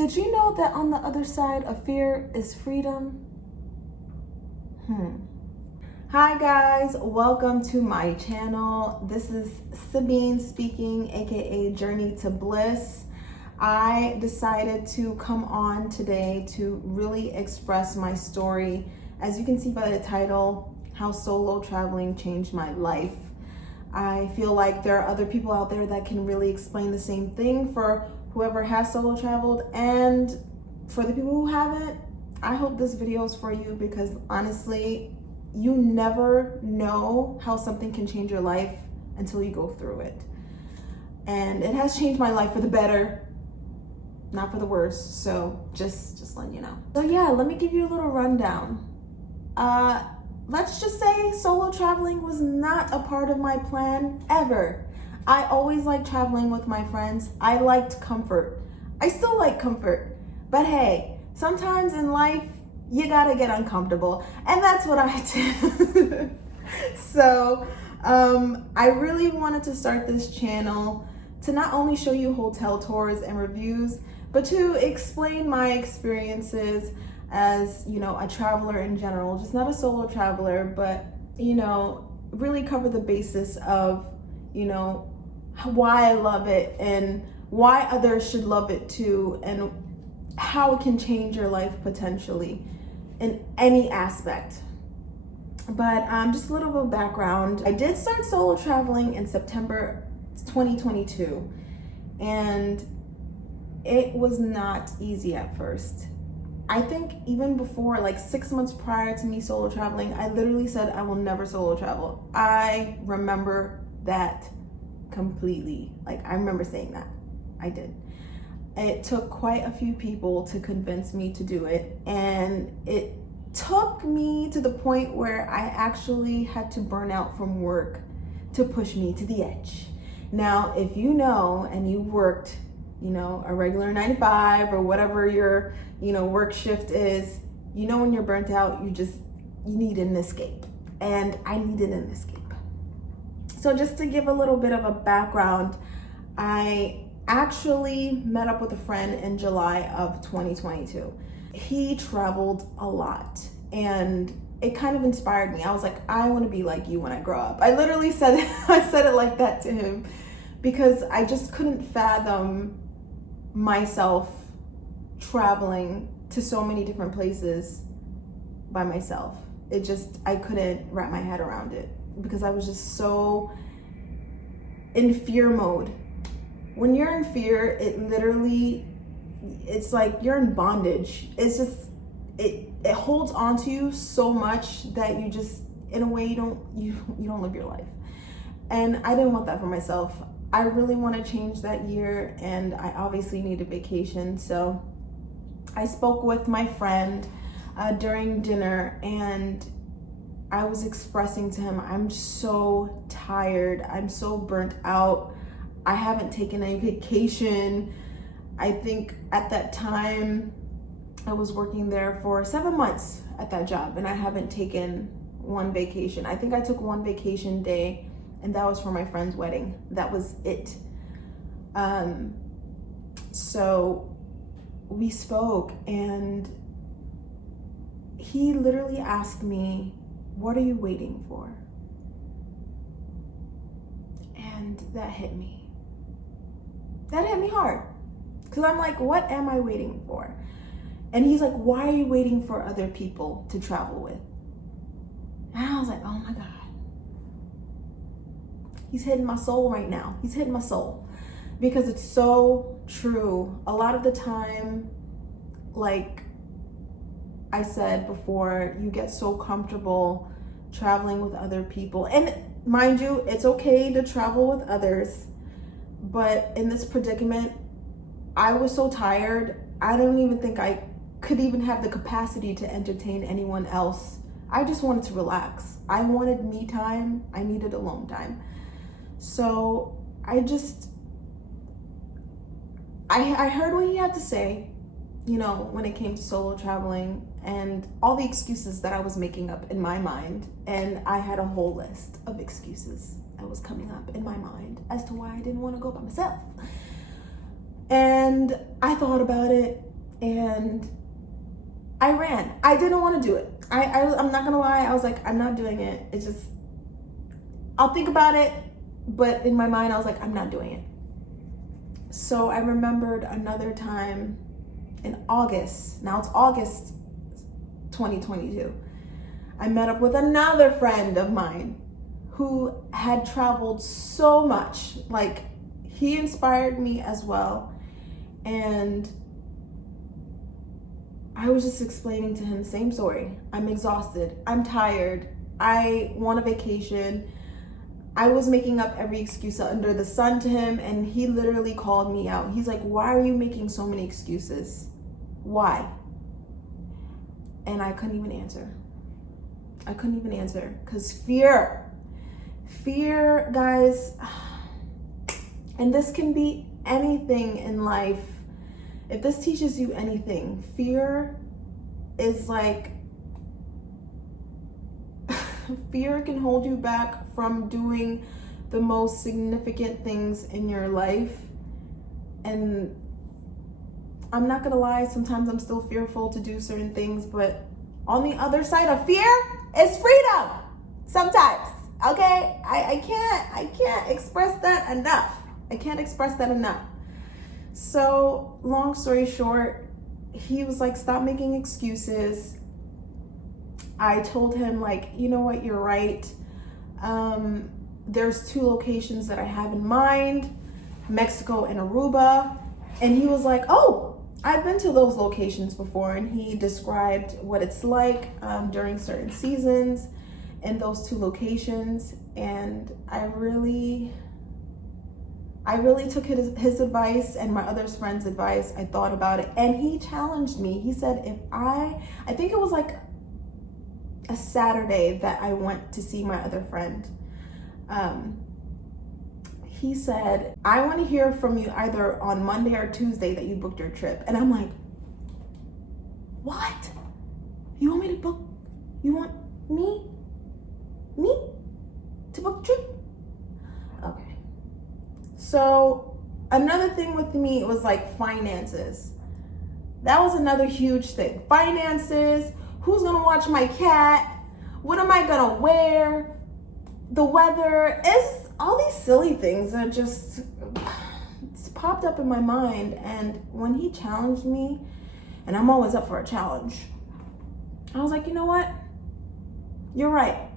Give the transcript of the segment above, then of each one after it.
Did you know that on the other side of fear is freedom? Hi guys, welcome to my channel. This is Sabine speaking, aka Journeetoblyss. I decided to come on today to really express my story. As you can see by the title, how solo traveling changed my life. I feel like there are other people out there that can really explain the same thing for whoever has solo traveled, and for the people who haven't, I hope this video is for you, because honestly, you never know how something can change your life until you go through it. And it has changed my life for the better, not for the worse. So just letting you know. So yeah, let me give you a little rundown. Let's just say solo traveling was not a part of my plan ever. I always liked traveling with my friends. I liked comfort. I still like comfort. But hey, sometimes in life, you gotta get uncomfortable. And that's what I did. So I really wanted to start this channel to not only show you hotel tours and reviews, but to explain my experiences as, you know, a traveler in general, just not a solo traveler, but, you know, really cover the basis of, you know, why I love it and why others should love it too, and how it can change your life potentially in any aspect. But just a little bit of background. I did start solo traveling in September 2022, and it was not easy at first. I think even before, like 6 months prior to me solo traveling, I literally said I will never solo travel. I remember that completely. Like, I remember saying that. I did. It took quite a few people to convince me to do it, and it took me to the point where I actually had to burn out from work to push me to the edge. Now, if you know and you worked, you know, a regular 9 to 5 or whatever your, you know, work shift is, you know, when you're burnt out, you need an escape. And I needed an escape. So just to give a little bit of a background, I actually met up with a friend in July of 2022. He traveled a lot, and it kind of inspired me. I was like, I want to be like you when I grow up. I literally said it, I said it like that to him, because I just couldn't fathom myself traveling to so many different places by myself. I couldn't wrap my head around it, because I was just so in fear mode. When you're in fear, it's like you're in bondage. It's just, it holds on to you so much that you just, in a way, you don't live your life. And I didn't want that for myself. I really want to change that year, and I obviously need a vacation. So I spoke with my friend during dinner, and I was expressing to him, I'm so tired. I'm so burnt out. I haven't taken any vacation. I think at that time I was working there for 7 months at that job, and I haven't taken one vacation. I think I took one vacation day, and that was for my friend's wedding. That was it. So we spoke, and he literally asked me, what are you waiting for? And that hit me. That hit me hard. Because I'm like, what am I waiting for? And he's like, why are you waiting for other people to travel with? And I was like, oh my God. He's hitting my soul right now. He's hitting my soul. Because it's so true. A lot of the time, like I said before, you get so comfortable traveling with other people. And mind you, it's okay to travel with others. But in this predicament, I was so tired. I don't even think I could even have the capacity to entertain anyone else. I just wanted to relax. I wanted me time. I needed alone time. So I heard what he had to say, you know, when it came to solo traveling, and all the excuses that I was making up in my mind. And I had a whole list of excuses that was coming up in my mind as to why I didn't want to go by myself. And I thought about it, And I ran. I didn't want to do it. I'm not gonna lie. I was like, I'm not doing it. It's just, I'll think about it, but in my mind, I was like, I'm not doing it. So I remembered another time in August. Now it's August 2022. I met up with another friend of mine who had traveled so much. Like, he inspired me as well. And I was just explaining to him the same story. I'm exhausted. I'm tired. I want a vacation. I was making up every excuse under the sun to him, and he literally called me out. He's like, why are you making so many excuses? Why? And I couldn't even answer. I couldn't even answer because fear, guys, and this can be anything in life. If this teaches you anything, fear is like, fear can hold you back from doing the most significant things in your life. And I'm not gonna lie, sometimes I'm still fearful to do certain things, but on the other side of fear is freedom. Sometimes, okay? I can't express that enough. I can't express that enough. So, long story short, he was like, stop making excuses. I told him, like, you know what, you're right. There's 2 locations that I have in mind, Mexico and Aruba. And he was like, oh, I've been to those locations before. And he described what it's like during certain seasons in those 2 locations. And I really took his advice and my other friend's advice. I thought about it, and he challenged me. He said, if I think it was like a Saturday that I went to see my other friend. He said, I want to hear from you either on Monday or Tuesday that you booked your trip. And I'm like, what? You want me to book? You want me to book the trip? Okay. So another thing with me was like finances. That was another huge thing. Finances. Who's gonna watch my cat? What am I gonna wear? The weather. It's all these silly things that just, it's popped up in my mind. And when he challenged me, and I'm always up for a challenge, I was like, you know what? You're right.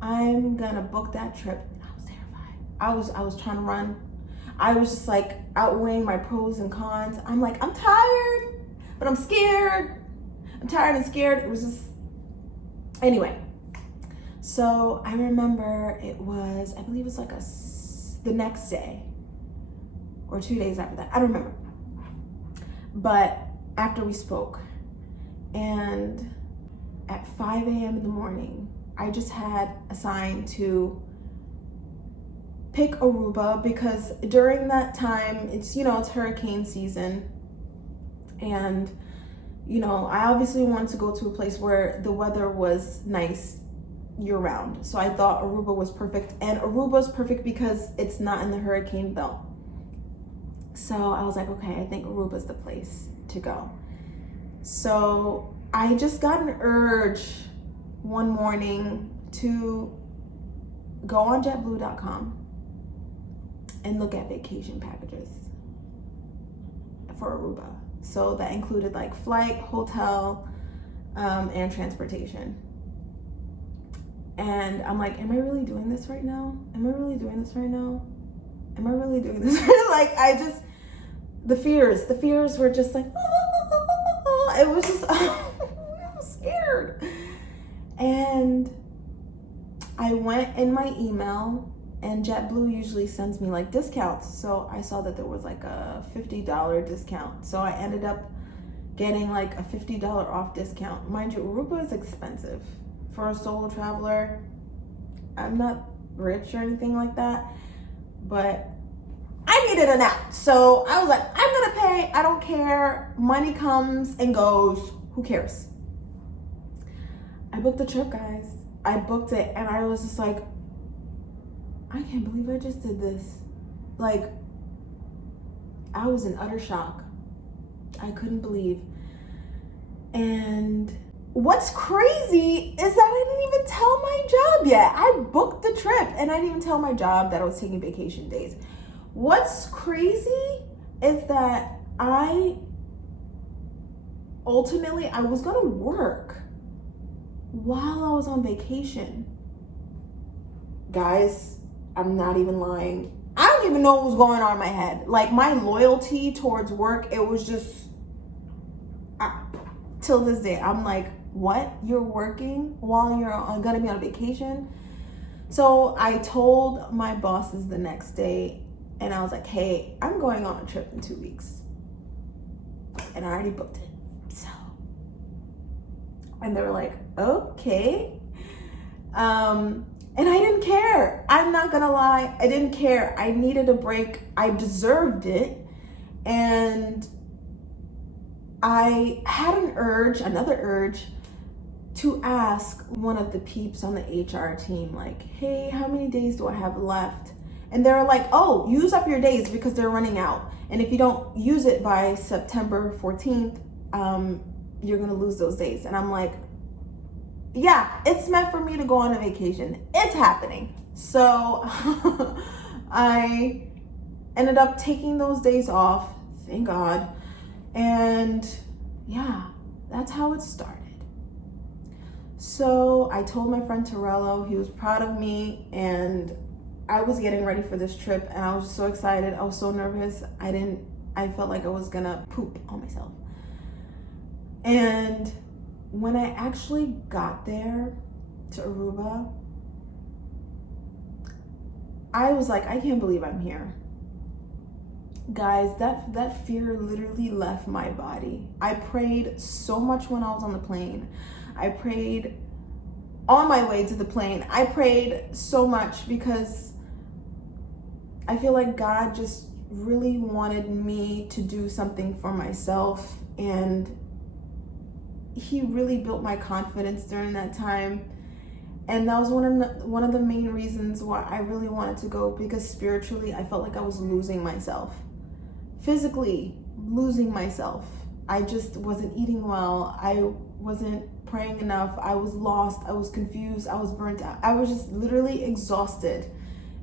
I'm gonna book that trip. And I was terrified. I was trying to run. I was just like outweighing my pros and cons. I'm like, I'm tired, but I'm scared. I'm tired and scared. It was just, anyway. So I remember it was, I believe it was like the next day or 2 days after that. I don't remember. But after we spoke, and at 5 a.m. in the morning, I just had assigned to pick Aruba because during that time, it's hurricane season. And I obviously wanted to go to a place where the weather was nice year round. So I thought Aruba was perfect. And Aruba's perfect because it's not in the hurricane belt. So I was like, okay, I think Aruba's the place to go. So I just got an urge one morning to go on JetBlue.com and look at vacation packages for Aruba. So that included like flight, hotel, and transportation. And I'm like, am I really doing this right now? Like, the fears were just like, it was just, I was scared. And I went in my email, and JetBlue usually sends me like discounts. So I saw that there was like a $50 discount. So I ended up getting like a $50 off discount. Mind you, Aruba is expensive for a solo traveler. I'm not rich or anything like that, but I needed a nap. So I was like, I'm gonna pay, I don't care. Money comes and goes, who cares? I booked the trip, guys. I booked it, and I was just like, I can't believe I just did this. Like, I was in utter shock. I couldn't believe. And what's crazy is that I didn't even tell my job yet. I booked the trip and I didn't even tell my job that I was taking vacation days. What's crazy is that I was gonna work while I was on vacation. Guys, I'm not even lying. I don't even know what was going on in my head. Like, my loyalty towards work, it was just, till this day, I'm like, what? You're working while you're gonna be on vacation? So I told my bosses the next day, and I was like, hey, I'm going on a trip in 2 weeks. And I already booked it. So, and they were like, okay. And I didn't care. I'm not gonna lie, I didn't care. I needed a break. I deserved it. And I had another urge to ask one of the peeps on the HR team, like, hey, how many days do I have left? And they're like, oh, use up your days because they're running out. And if you don't use it by September 14th, you're gonna lose those days. And I'm like, yeah, it's meant for me to go on a vacation. It's happening. So I ended up taking those days off, thank God. And yeah, that's how it started. So I told my friend Torello, he was proud of me, and I was getting ready for this trip and I was so excited. I was so nervous. I felt like I was gonna poop on myself. And when I actually got there to Aruba, I was like, I can't believe I'm here. Guys, that fear literally left my body. I prayed so much when I was on the plane. I prayed on my way to the plane. I prayed so much because I feel like God just really wanted me to do something for myself, and he really built my confidence during that time. And that was one of the main reasons why I really wanted to go, because spiritually I felt like I was losing myself. Physically losing myself. I just wasn't eating well. I wasn't praying enough. I was lost. I was confused. I was burnt out. I was just literally exhausted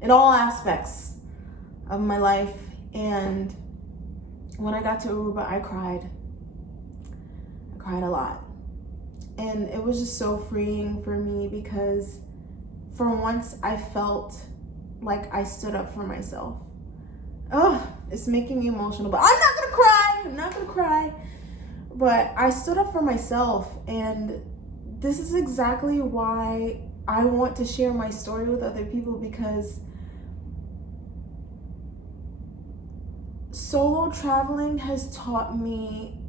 in all aspects of my life. And when I got to Aruba, I cried. I cried a lot. And it was just so freeing for me because for once I felt like I stood up for myself. Oh, it's making me emotional, but I'm not gonna cry. But I stood up for myself, and this is exactly why I want to share my story with other people, because solo traveling has taught me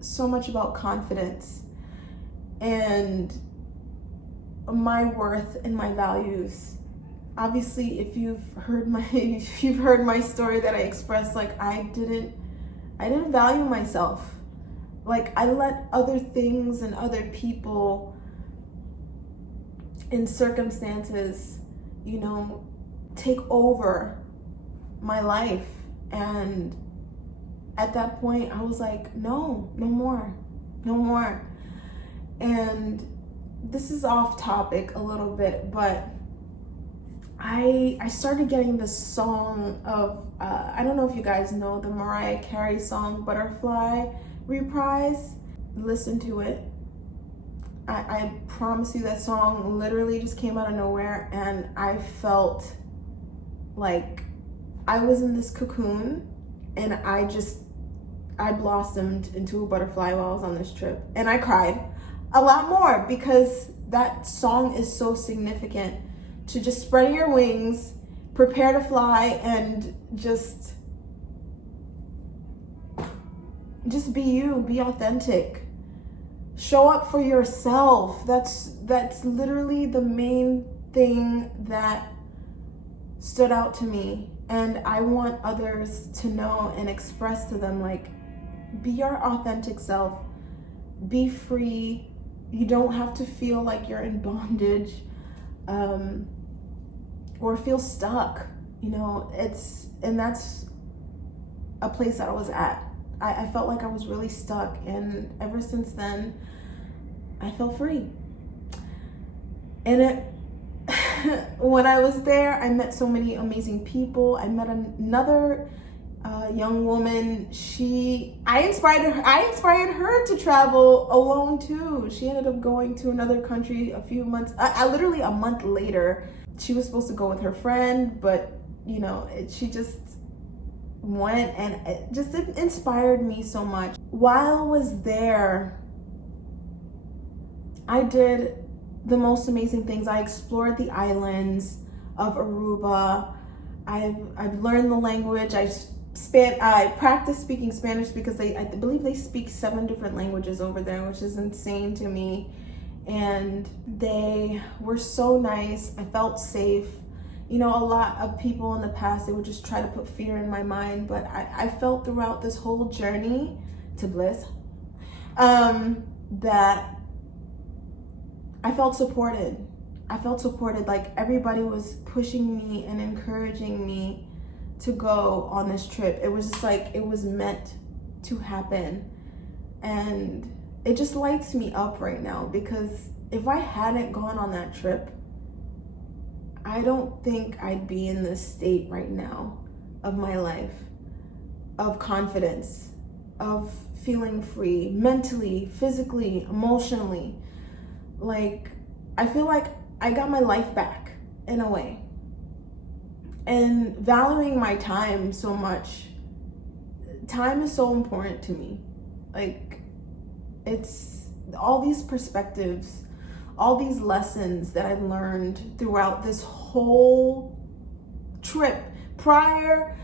so much about confidence and my worth and my values. Obviously, if you've heard my story that I expressed, like I didn't value myself. Like I let other things and other people in circumstances, take over my life. And at that point I was like, no more. And this is off topic a little bit, but I started getting this song of, I don't know if you guys know the Mariah Carey song, Butterfly Reprise. Listen to it. I promise you that song literally just came out of nowhere, and I felt like I was in this cocoon, and I blossomed into a butterfly while I was on this trip. And I cried a lot more because that song is so significant, to just spread your wings, prepare to fly, and just be you, be authentic. Show up for yourself. That's literally the main thing that stood out to me. And I want others to know and express to them, like, be your authentic self. Be free. You don't have to feel like you're in bondage. Or feel stuck, and that's a place that I was at. I felt like I was really stuck, and ever since then, I felt free. And it, when I was there, I met so many amazing people. I met another young woman. I inspired her to travel alone too. She ended up going to another country a few months, literally a month later. She was supposed to go with her friend, but you know, she just went, and it inspired me so much. While I was there, I did the most amazing things. I explored the islands of Aruba. I've learned the language. I practiced speaking Spanish because I believe they speak 7 different languages over there, which is insane to me. And they were so nice. I felt safe. You know, a lot of people in the past, they would just try to put fear in my mind, but I felt throughout this whole journey to bliss that I felt supported. I felt supported, like everybody was pushing me and encouraging me to go on this trip. It was just like, it was meant to happen. And it just lights me up right now, because if I hadn't gone on that trip, I don't think I'd be in this state right now of my life, of confidence, of feeling free, mentally, physically, emotionally. Like, I feel like I got my life back in a way. And valuing my time so much. Time is so important to me. Like, it's all these perspectives, all these lessons that I learned throughout this whole trip, prior,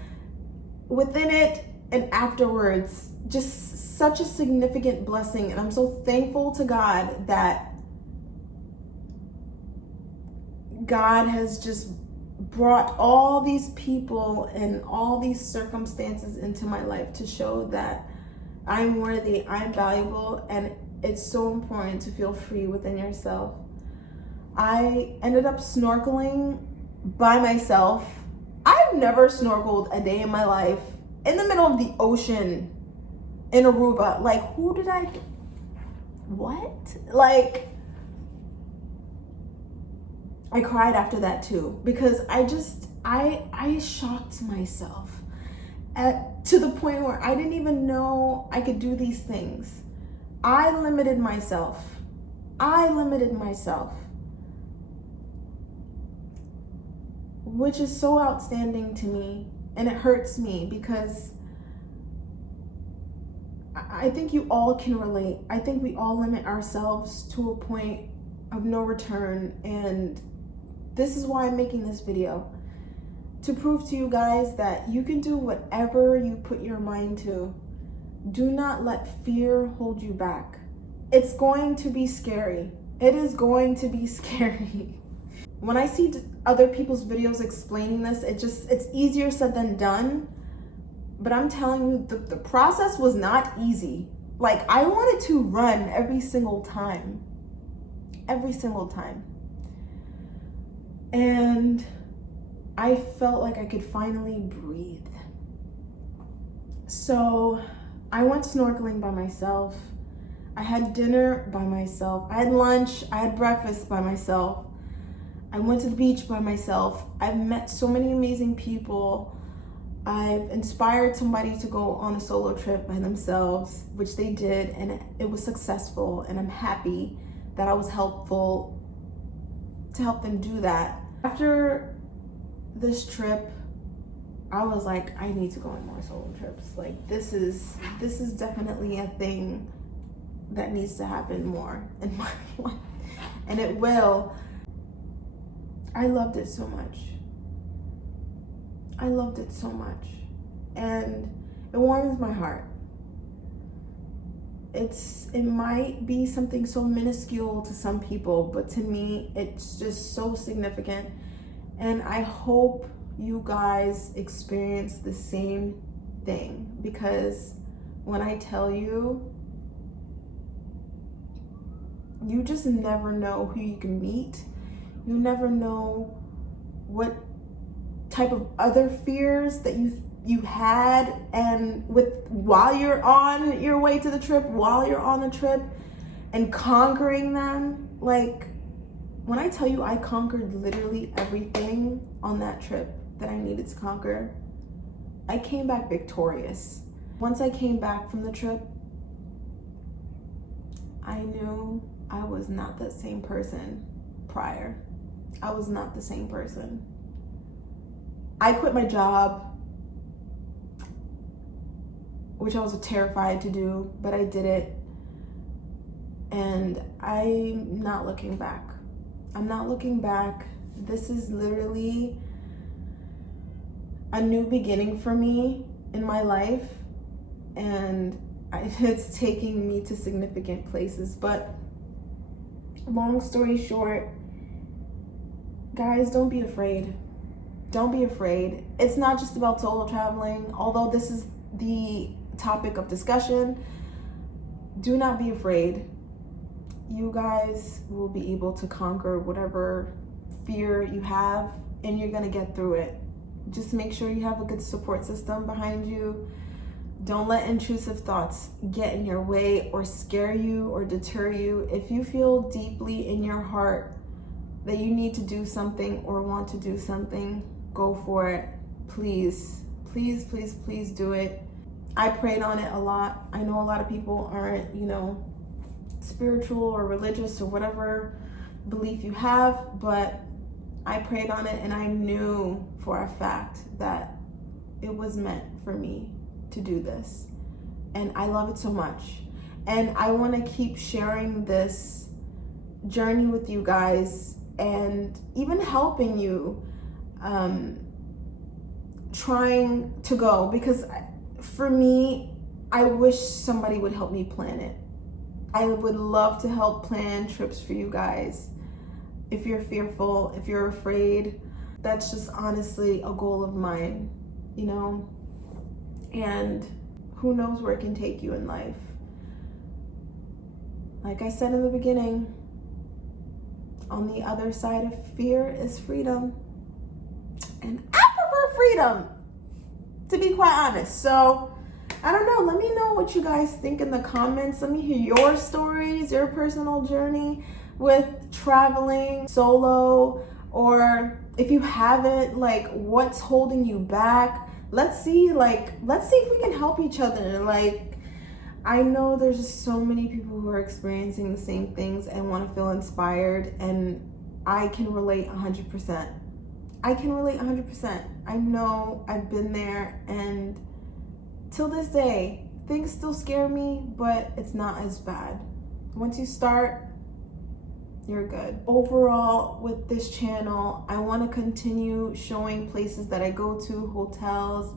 within it, and afterwards. Just such a significant blessing. And I'm so thankful to God that God has just brought all these people and all these circumstances into my life to show that I'm worthy, I'm valuable, and it's so important to feel free within yourself. I ended up snorkeling by myself. I've never snorkeled a day in my life in the middle of the ocean in Aruba. Like, what? Like, I cried after that too, because I shocked myself to the point where I didn't even know I could do these things. I limited myself, which is so outstanding to me, and it hurts me because I think you all can relate. I think we all limit ourselves to a point of no return, and this is why I'm making this video, to prove to you guys that you can do whatever you put your mind to. Do not let fear hold you back. It's going to be scary. It is going to be scary. When I see other people's videos explaining this, it's easier said than done. But I'm telling you, the process was not easy. Like, I wanted to run every single time. Every single time. And I felt like I could finally breathe. So I went snorkeling by myself. I had dinner by myself. I had lunch, I had breakfast by myself. I went to the beach by myself. I've met so many amazing people. I've inspired somebody to go on a solo trip by themselves, which they did, and it was successful, and I'm happy that I was helpful to help them do that. After this trip, I was like, I need to go on more solo trips. Like, this is definitely a thing that needs to happen more in my life, and it will. I loved it so much. I loved it so much, and it warms my heart. It might be something so minuscule to some people, but to me, it's just so significant. And I hope you guys experience the same thing, because when I tell you, you just never know who you can meet. You never know what type of other fears that you you had, and while you're on your way to the trip, while you're on the trip, and conquering them. Like, when I tell you I conquered literally everything on that trip that I needed to conquer, I came back victorious. Once I came back from the trip, I knew I was not that same person prior. I was not the same person. I quit my job, which I was terrified to do, but I did it. And I'm not looking back. I'm not looking back. This is literally a new beginning for me in my life. And it's taking me to significant places. But long story short, guys, don't be afraid. Don't be afraid. It's not just about solo traveling, although this is the topic of discussion. Do not be afraid. You guys will be able to conquer whatever fear you have, and you're gonna get through it. Just make sure you have a good support system behind you. Don't let intrusive thoughts get in your way or scare you or deter you. If you feel deeply in your heart that you need to do something or want to do something, go for it. Please, please, please, please do it. I prayed on it a lot. I know a lot of people aren't, spiritual or religious or whatever belief you have, but I prayed on it, and I knew for a fact that it was meant for me to do this. And I love it so much. And I want to keep sharing this journey with you guys, and even helping you trying to go, because for me, I wish somebody would help me plan it. I would love to help plan trips for you guys. If you're fearful, if you're afraid, that's just honestly a goal of mine, and who knows where it can take you in life. Like I said in the beginning, on the other side of fear is freedom. And I prefer freedom, to be quite honest. So I don't know. Let me know what you guys think in the comments. Let me hear your stories, your personal journey with traveling solo, or if you haven't, what's holding you back. Let's see if we can help each other. I know there's just so many people who are experiencing the same things and want to feel inspired, and I can relate 100%. I can relate 100%. I know I've been there, and till this day, things still scare me, but it's not as bad. Once you start, you're good. Overall, with this channel, I want to continue showing places that I go to, hotels,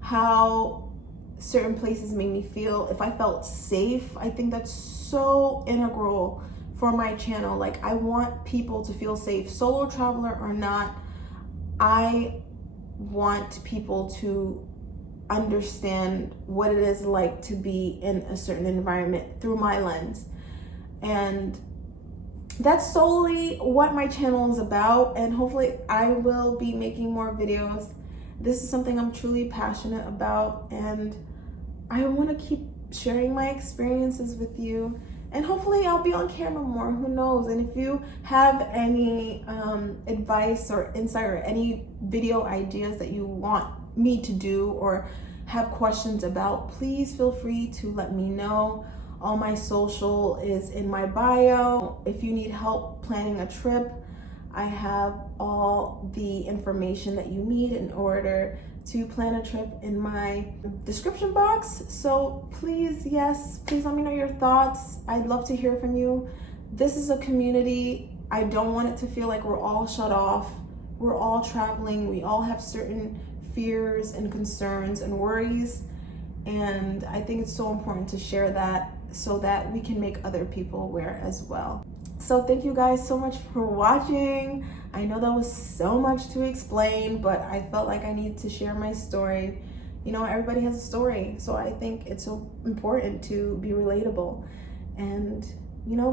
how certain places made me feel. If I felt safe, I think that's so integral for my channel. I want people to feel safe, solo traveler or not. I want people to understand what it is like to be in a certain environment through my lens. And that's solely what my channel is about, and hopefully I will be making more videos. This is something I'm truly passionate about, and I want to keep sharing my experiences with you, and hopefully I'll be on camera more, who knows. And if you have any advice or insight or any video ideas that you want me to do or have questions about, please feel free to let me know. All my social is in my bio. If you need help planning a trip, I have all the information that you need in order to plan a trip in my description box. So please let me know your thoughts. I'd love to hear from you. This is a community. I don't want it to feel like we're all shut off. We're all traveling. We all have certain fears and concerns and worries. And I think it's so important to share that so that we can make other people aware as well. So thank you guys so much for watching. I know that was so much to explain, but I felt like I needed to share my story. Everybody has a story, so I think it's so important to be relatable and,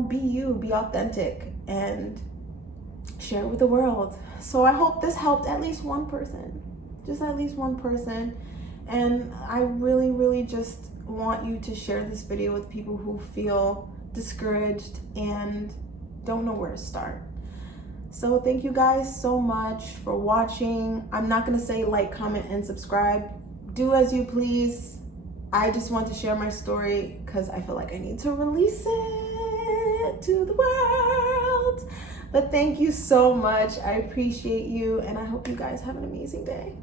be you, be authentic, and share it with the world. So I hope this helped at least one person, just at least one person. And I really just want you to share this video with people who feel discouraged and don't know where to start. So thank you guys so much for watching. I'm not gonna say like, comment, and subscribe. Do as you please. I just want to share my story because I feel like I need to release it to the world. But thank you so much. I appreciate you, and I hope you guys have an amazing day.